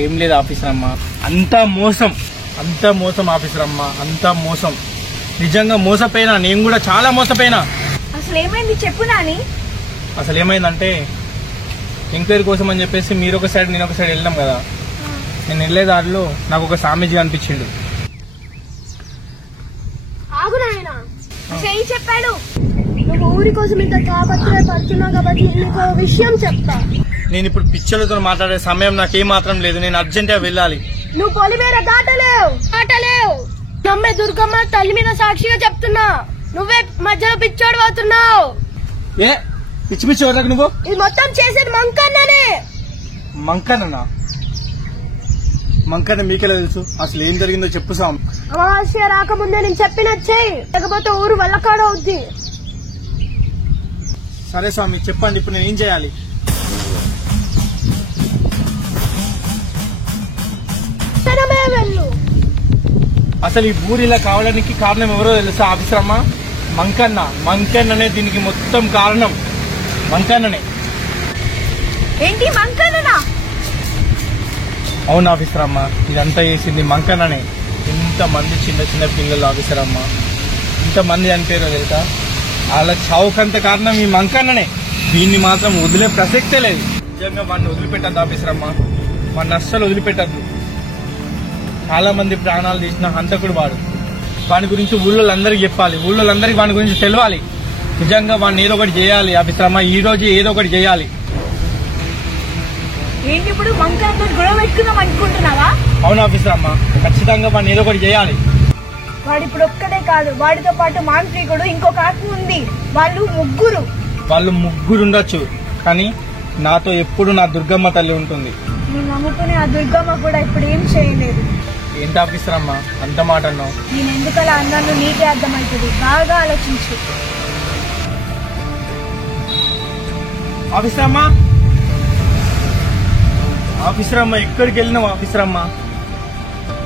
ఏం లేదు ఆఫీసర్ అమ్మ, అంతా మోసం ఆఫీసర్ అమ్మ, అంతా మోసం. నిజంగా మోసపోయినా, నేను కూడా చాలా మోసపోయినా. అసలు ఏమైంది చెప్పు నాని. అసలు ఏమైందంటే ఎంక్వైరీ కోసం అని చెప్పేసి మీరు ఒక సైడ్ నేను ఒక సైడ్ వెళ్ళాం కదా. నేను వెళ్ళే దారిలో నాకు ఒక స్వామీజీ అనిపించిండు. ఆగు నాయనా, చెయ్యి చెప్పాడు. నువ్వు ఊరి కోసం ఇంత పడుతున్నావు కాబట్టి నీకు విషయం చెప్తా. నేను ఇప్పుడు పిచ్చలతో మాట్లాడే సమయం నాకేం మాత్రం లేదు. నేను అర్జెంట్ గా వెళ్ళాలి. నువ్వు పొలిమేర దాటలేవు. నమ్మే దుర్గమ్మ తల్లి మీద సాక్షిగా చెప్తున్నా, నువ్వే మధ్యలో పిచ్చోడు అవుతున్నావు. ఏ పిచ్చి పిచ్చి వాళ్ళకి నువ్వు? ఇది మొత్తం చేసేది మంకన్ననే. మంకన్న మీకెలా తెలుసు? అసలు ఏం జరిగిందో చెప్పు సాం. అమావాస్య రాకముందే నేను చెప్పినచ్చేయి, లేకపోతే ఊరు వల్లకాడ అవుద్ది. సరే స్వామి చెప్పండి, ఇప్పుడు నేను ఏం చేయాలి? వెళ్ళు. అసలు ఈ ఊరు ఇలా కావడానికి కారణం ఎవరో తెలుసా ఆఫీసర్ అమ్మ? మంకన్ననే దీనికి మొత్తం కారణం. మంకన్ననే. ఏంటి మంకన్ననా? అవును ఆఫీసర్ అమ్మ, ఇదంతా చేసింది మంకన్ననే. ఇంతమంది చిన్న చిన్న పిల్లలు ఆఫీసర్ అమ్మ, ఇంతమంది చనిపోయారో తెలుసా? వాళ్ళ చావుకంత కారణం ఈ మంకన్ననే. దీన్ని మాత్రం వదిలే ప్రసక్తే లేదు. నిజంగా వాడిని వదిలిపెట్టద్దు ఆఫీసర్ అమ్మ, వాడిని అస్సలు వదిలిపెట్టద్దు. చాలా మంది ప్రాణాలు తీసిన హంతకుడు వాడు. వాడి గురించి ఊళ్ళోళ్ళందరికీ చెప్పాలి, ఊళ్ళోళ్ళందరికీ వాడి గురించి తెలవాలి. నిజంగా వాడిని ఏదో ఒకటి చేయాలి ఆఫీసర్ అమ్మ, ఈ రోజు ఏదో ఒకటి చేయాలి. ఏంటి ఇప్పుడు మంకన్నతో గొడవ పెట్టుకుందాం అనుకుంటున్నావా? అవును ఆఫీసర్ అమ్మ, ఖచ్చితంగా వాడిని ఏదో ఒకటి చేయాలి. వాడు ఇప్పుడు ఒక్కడే కాదు, వాడితో పాటు మాంత్రికుడు ఇంకొక ఆత్మ ఉంది. వాళ్ళు ముగ్గురు ఉండొచ్చు, కానీ నాతో ఎప్పుడు నా దుర్గమ్మ తల్లి ఉంటుంది. నేను నమ్ముకునే ఆ దుర్గమ్మ కూడా ఇప్పుడు ఏం చేయలేదు. ఏంటి ఆఫీసర్ అమ్మ అంత మాట అన్నావు? నేను ఎందుకలా అన్నాను నీకే అర్థమవుతుంది, బాగా ఆలోచించు. ఆఫీసర్ అమ్మ ఎక్కడికి వెళ్ళినావు ఆఫీసర్ అమ్మ?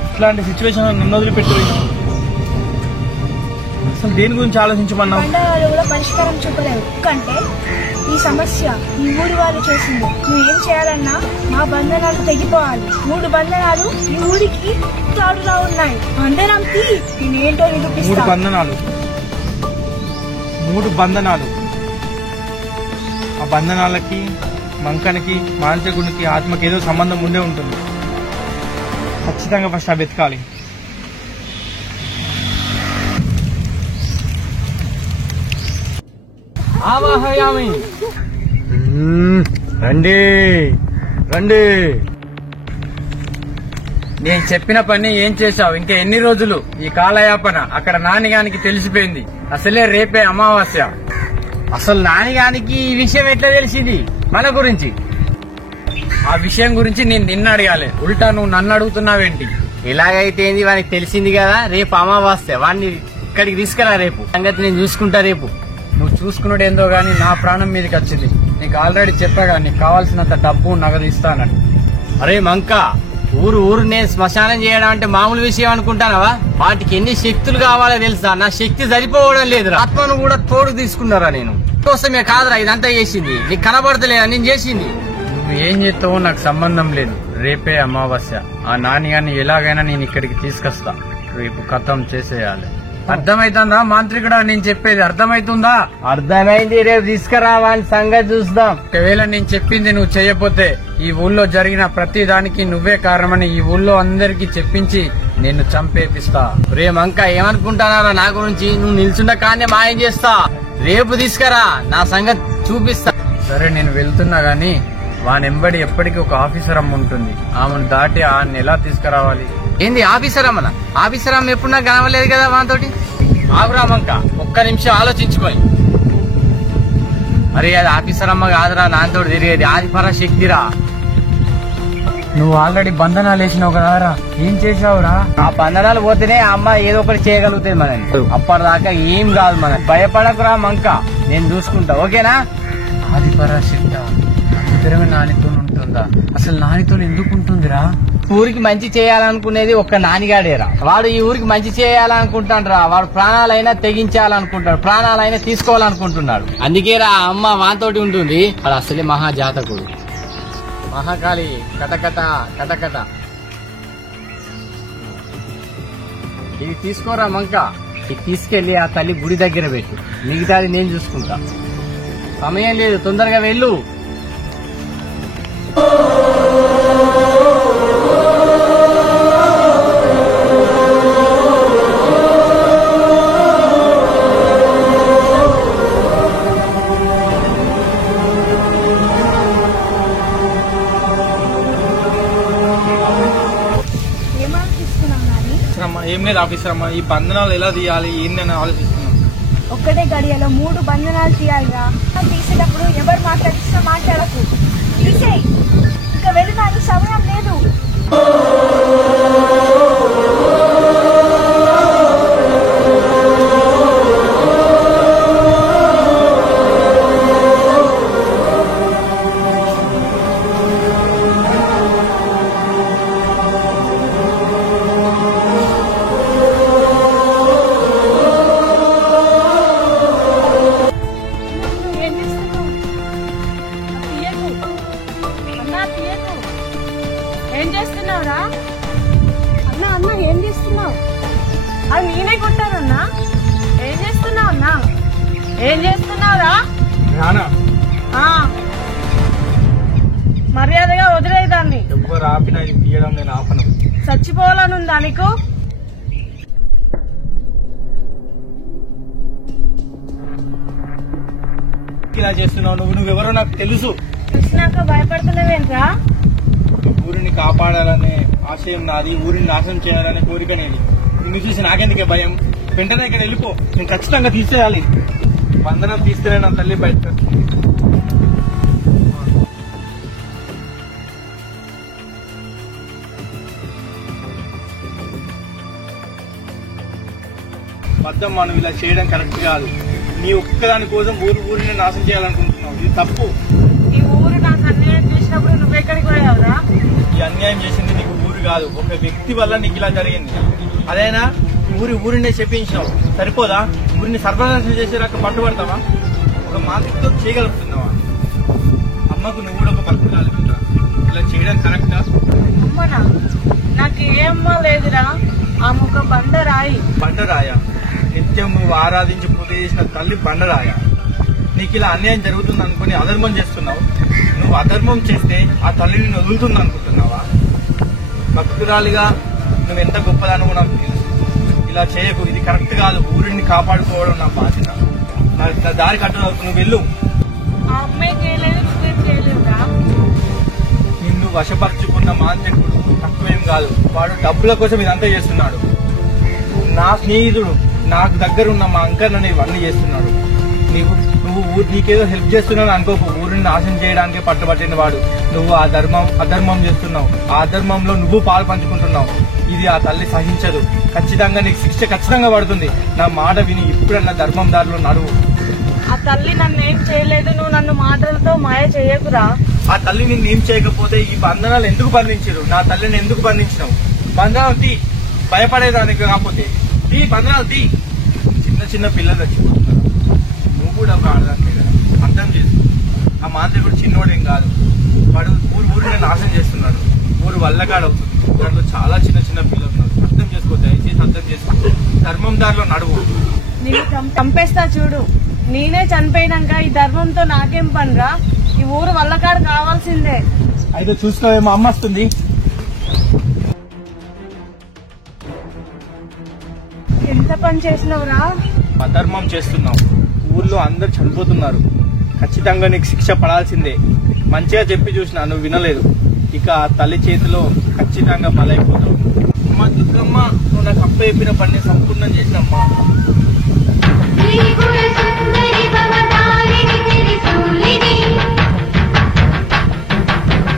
ఇట్లాంటి సిచ్యువేషన్ నన్ను వదిలిపెట్టు. అసలు దేని గురించి ఆలోచించమన్నావు? బండారాలు కూడా పరిష్కారం చూపలేవు, ఎందుకంటే ఈ సమస్య ఈ ఊరి వాళ్ళు చేసింది. నువ్వేం చేయాలన్నా మా బంధనాలు తెగిపోవాలి. 3 బంధనాలు ఈ ఊరికి తాడులా ఉన్నాయి. బంధనంకి నేనేంటో నిరూపిస్తా. 3 బంధనాలు. ఆ బంధనాలకి మంకనికి మాంత్రికునికి ఆత్మకి ఏదో సంబంధం ఉండే ఉంటుంది. ఖచ్చితంగా ఫస్ట్ అవి వెతకాలి. ఆవాహయామి. రండి. నేను చెప్పిన పని ఏం చేశావు? ఇంకా ఎన్ని రోజులు ఈ కాలయాపన? అక్కడ నానిగానికి తెలిసిపోయింది. అసలే రేపే అమావాస్య. అసలు నానిగానికి ఈ విషయం ఎట్లా తెలిసింది మన గురించి? ఆ విషయం గురించి నేను నిన్ను అడగాలి, ఉల్టా నువ్వు నన్ను అడుగుతున్నావేంటి? ఇలాగైతే ఏంది, వానికి తెలిసింది కదా రేపు అమావాస్య. వాడిని ఇక్కడికి తీసుకురా, రేపు సంగతి నేను చూసుకుంటా. రేపు నువ్వు చూసుకున్నాడు ఏందో గానీ నా ప్రాణం మీదకి వచ్చింది. నీకు ఆల్రెడీ చెప్పాగా నీకు కావాల్సినంత డబ్బు నగదు ఇస్తానని. అరే మంక, ఊరు నేను శ్మశానం చేయడం అంటే మామూలు విషయం అనుకుంటానవా? వాటికి ఎన్ని శక్తులు కావాలో తెలుసా? నా శక్తి సరిపోవడం లేదురా. ఆత్మను కూడా తోడు తీసుకున్నారా? నేను కోసమే కాదురా ఇదంతా చేసింది. నీకు కనబడతలేదా నేను చేసింది? నువ్వు ఏం చేస్తావో నాకు సంబంధం లేదు. రేపే అమావాస్య. ఆ నానిగాన్ని ఎలాగైనా నేను ఇక్కడికి తీసుకొస్తా. రేపు కథం చేసేయాలి. అర్థమైతుందా మాంత్రికుడా నేను చెప్పేది? అర్థమైతుందా? అర్థమైంది. రేపు తీసుకురావాని సంగతి చూద్దాం. ఒకవేళ నేను చెప్పింది నువ్వు చేయకపోతే ఈ ఊళ్ళో జరిగిన ప్రతి దానికి నువ్వే కారణమని ఈ ఊళ్ళో అందరికి చెప్పించి నిన్ను చంపేపిస్తా. రే మంక, ఏమనుకుంటానారా నా గురించి? నువ్వు నిల్చున్న కాన్నే మాయం చేస్తా. రేపు తీసుకురా, నా సంగతి చూపిస్తా. సరే నేను వెళ్తున్నా గాని వానెంబడి ఎప్పటికీ ఒక ఆఫీసర్ అమ్మ ఉంటుంది. ఆమెను దాటి ఆమెను ఎలా తీసుకురావాలి? ఏంది ఆఫీసర్ అమ్మనా? ఆఫీసర్ అమ్మ ఎప్పుడు నాకు కనవలేదు కదా వానితోటి. ఆగురా మంక, ఒక్క నిమిషం ఆలోచించుకోని. అరే అది ఆఫీసర్ అమ్మ కాదురా, నాతోటి తిరిగేది ఆదిపరాశక్తిరా. నువ్వు ఆల్రెడీ బంధనాలు వేసినావు కదారా, ఏం చేసావురా? ఆ బంధనాలు పోతేనే ఆ అమ్మ ఏదో ఒకటి చేయగలుగుతుంది మనని. అప్పటిదాకా ఏం కాదు మన. భయపడకురా మంక, నేను చూసుకుంటా, ఓకేనా? ఆదిపరాశక్తి ఇద్దరమే నానితో ఉంటుందా? అసలు నానితో ఎందుకు ఉంటుందిరా? ఊరికి మంచి చేయాలనుకునేది ఒక్క నానిగాడేరా. వాడు ఈ ఊరికి మంచి చేయాలనుకుంటాడు రా. వాడు ప్రాణాలైనా తెగించాలనుకుంటాడు, ప్రాణాలైనా తీసుకోవాలనుకుంటున్నాడు. అందుకేరా ఆ అమ్మ వానితోటి ఉంటుంది. వాడు అసలే మహాజాతకుడు. మహాకాళి కటకట కటకట. ఇది తీసుకోరా మంక, ఇది తీసుకెళ్లి ఆ తల్లి గుడి దగ్గర పెట్టు, మిగతాది నేను చూసుకుంటా. సమయం లేదు, తొందరగా వెళ్ళు. ఏం లేదు ఆఫీసర్ అమ్మా, ఈ బంధనాలు ఎలా తీయాలి ఏందని ఆలోచిస్తున్నాం. ఒక్కటే గడియలో 3 బంధనాలు తీయాలిగా. తీసేటప్పుడు ఎవరు మాట్లాడిస్తున్నా మాట్లాడకు, తీసేయి. ఇంకా వెళ్ళడానికి సమయం లేదు. ఏం చేస్తున్నావురా అన్నా? అన్నా ఏం చేస్తున్నావు? అది నేనే కొట్టానన్నా. ఏం చేస్తున్నావు అన్నా? ఏం చేస్తున్నావురా? మర్యాదగా వదిలేదాన్ని. ఎవరు ఆపినా తీయడం నేను ఆపను. చచ్చిపోవాలనుందా నీకు? ఇలా చేస్తున్నావు నువ్వెవరో నాకు తెలుసు. చూసినాక భయపడుతున్నావేంట్రా? ఊరిని కాపాడాలనే ఆశయం నాది, ఊరిని నాశనం చేయాలనే కోరిక నేది. నిన్ను చూసి నాకెందుకే భయం? వెంటనే ఇక్కడ వెళ్ళిపో, నేను ఖచ్చితంగా తీసేయాలి. బంధనం తీస్తేనే నా తల్లి బయట. వద్దమ్మా, నువ్వు ఇలా చేయడం కరెక్ట్ కాదు. నీ ఒక్కదాని కోసం ఊరిని నాశనం చేయాలనుకుంటున్నావు, ఇది తప్పు. ఈ ఊరు నాకు అన్యాయం చేసినప్పుడు నువ్వెక్కడికి పోయావురా? ఈ అన్యాయం చేసింది నీకు ఊరు కాదు, ఒక వ్యక్తి వల్ల నీకు ఇలా జరిగింది. అదైనా ఊరినే చెప్పించినావు, సరిపోదా? ఊరిని సర్వనాశనం చేసేదాకా పట్టుబడతావా? ఒక మాదిరితో చేయగలుగుతున్నావా? అమ్మకు నువ్వు కూడా ఒక భక్తురాలు కదా, ఇలా చేయడం కరెక్టా? అమ్మనా? నాకు ఏమో లేదురా, ఆమె ఒక బండరాయి. బండరాయ? నిత్యం నువ్వు ఆరాధించి పూజ చేసిన తల్లి బండరాయ. నీకు ఇలా అన్యాయం జరుగుతుంది అనుకుని అధర్మం చేస్తున్నావు. నువ్వు అధర్మం చేస్తే ఆ తల్లి నిన్ను వదులుతుంది అనుకుంటున్నావా? భక్తురాలిగా నువ్వు ఎంత గొప్పదానో నాకు తెలుసు. ఇలా చేయకు, ఇది కరెక్ట్ కాదు. ఊరిని కాపాడుకోవడం నా బాధ్యత. నా దారి కట్టదు, నువ్వు వెళ్ళు. ఆ అమ్మాయి చేయలేదు, నువ్వేం చేయలేదురా. నిన్ను వశపరుచుకున్న మాంత్రికుడు తక్కువేం కాదు, వాడు డబ్బుల కోసం ఇదంతా చేస్తున్నాడు. నా స్నేహితుడు నాకు దగ్గరున్న మా అంకర్ అని ఇవన్నీ చేస్తున్నాడు. నువ్వు నీకేదో హెల్ప్ చేస్తున్నావు అనుకోకు, ఊరిని నాశనం చేయడానికే పట్టుబట్టిన వాడు. నువ్వు అధర్మం చేస్తున్నావు, ఆ అధర్మంలో నువ్వు పాలు పంచుకుంటున్నావు. ఇది ఆ తల్లి సహించదు. ఖచ్చితంగా నీకు శిక్ష ఖచ్చితంగా పడుతుంది. నా మాట విని ఇప్పుడన్నా ధర్మం దారిలో నడువు. ఆ తల్లి నన్ను ఏం చేయలేదు, నువ్వు నన్ను మాటలతో మాయ చేయకురా. ఆ తల్లి నిన్ను ఏం చేయకపోతే ఈ బంధనాలు ఎందుకు బంధించరు? నా తల్లిని ఎందుకు బంధించినావు? బంధనాలు తీ, భయపడేదానికి కాకపోతే తీ, బంధనాలు తీ. చిన్న పిల్లలు వచ్చిపోతున్నారు, నువ్వు కూడా ఒక ఆడదాన్ని కదా, అర్థం చేసుకో. ఆ మాంత్రికుడు చిన్నోడేం కాదు, వాడు ఊరిని నాశనం చేస్తున్నాడు. ఊరు వల్లకాడవుతుంది, దాంట్లో చాలా చిన్న పిల్లలు ఉన్నారు. అర్థం చేసుకో, దయచేసి అర్థం చేసుకో. ధర్మం దారిలో నడువు. నేను చంపేస్తా చూడు. నేనే చనిపోయినాక ఈ ధర్మంతో నాకేం పనిరా? ఈ ఊరు వల్లకాడు కావాల్సిందే. అయితే చూసుకోవేమో, అమ్మ వస్తుంది. ఎంత పని చేసినవురా? అధర్మం చేస్తున్నావు, ఊర్లో అందరు చనిపోతున్నారు. ఖచ్చితంగా నీకు శిక్ష పడాల్సిందే. మంచిగా చెప్పి చూసినా నువ్వు వినలేదు. ఇక ఆ తల్లి చేతిలో ఖచ్చితంగా బలైపోతావు. అమ్మ దుర్గమ్మ, నువ్వు నాకు అప్ప చెప్పిన పని సంపూర్ణం చేసినమ్మా.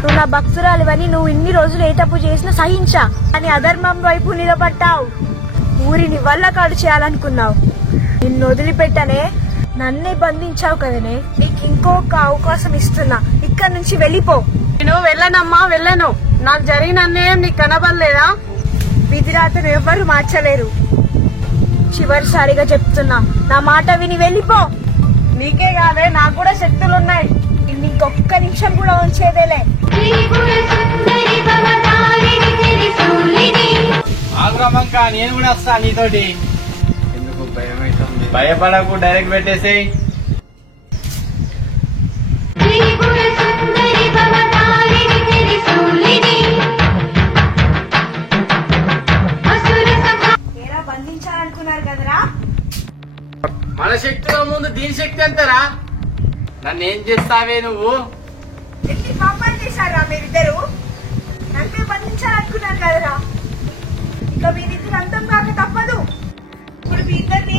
నువ్వు నా భక్తురాలివని నువ్వు ఇన్ని రోజులు ఏ తప్పు చేసినా సహించా అని అధర్మం వైపు నిలబడ్డావు. ఊరిని వల్లకాడు చేయాలనుకున్నావు. నిన్ను వదిలిపెట్టనే, నన్నే బంధించావు కదనే. నీకు ఇంకొక అవకాశం ఇస్తున్నా, ఇక్కడి నుంచి వెళ్ళిపో. నేను వెళ్ళనమ్మా, వెళ్ళను. నాకు జరిగిన అన్యాయం నీకు కనబడలేదా? విధిరాతను ఎవ్వరు మార్చలేరు. చివరిసారిగా చెప్తున్నా, నా మాట విని వెళ్ళిపో. నీకే కాదే, నాకు కూడా శక్తులున్నాయి. ఇంకొక్క నిమిషం కూడా ఉంచేదేలే. ఆగ్రమంక నేను కూడా వస్తా నీతోటి. ఎందుకు భయం అవుతుంది? భయపడకు, డైరెక్ట్ పెట్టేసేయ్. ఏరా బంధించాలనుకున్నారు కదరా? మన శక్తిలో ముందు దీని శక్తి ఎంతరా? నన్ను ఏం చేస్తావే నువ్వు? ఎన్ని పాపాలు చేశారా మీరిద్దరు? నన్నే బంధించాలనుకున్నారు కదరా? ఇక మీరిద్దరు అంతం కాక తప్పదు. ఇప్పుడు మీ ఇద్దరిని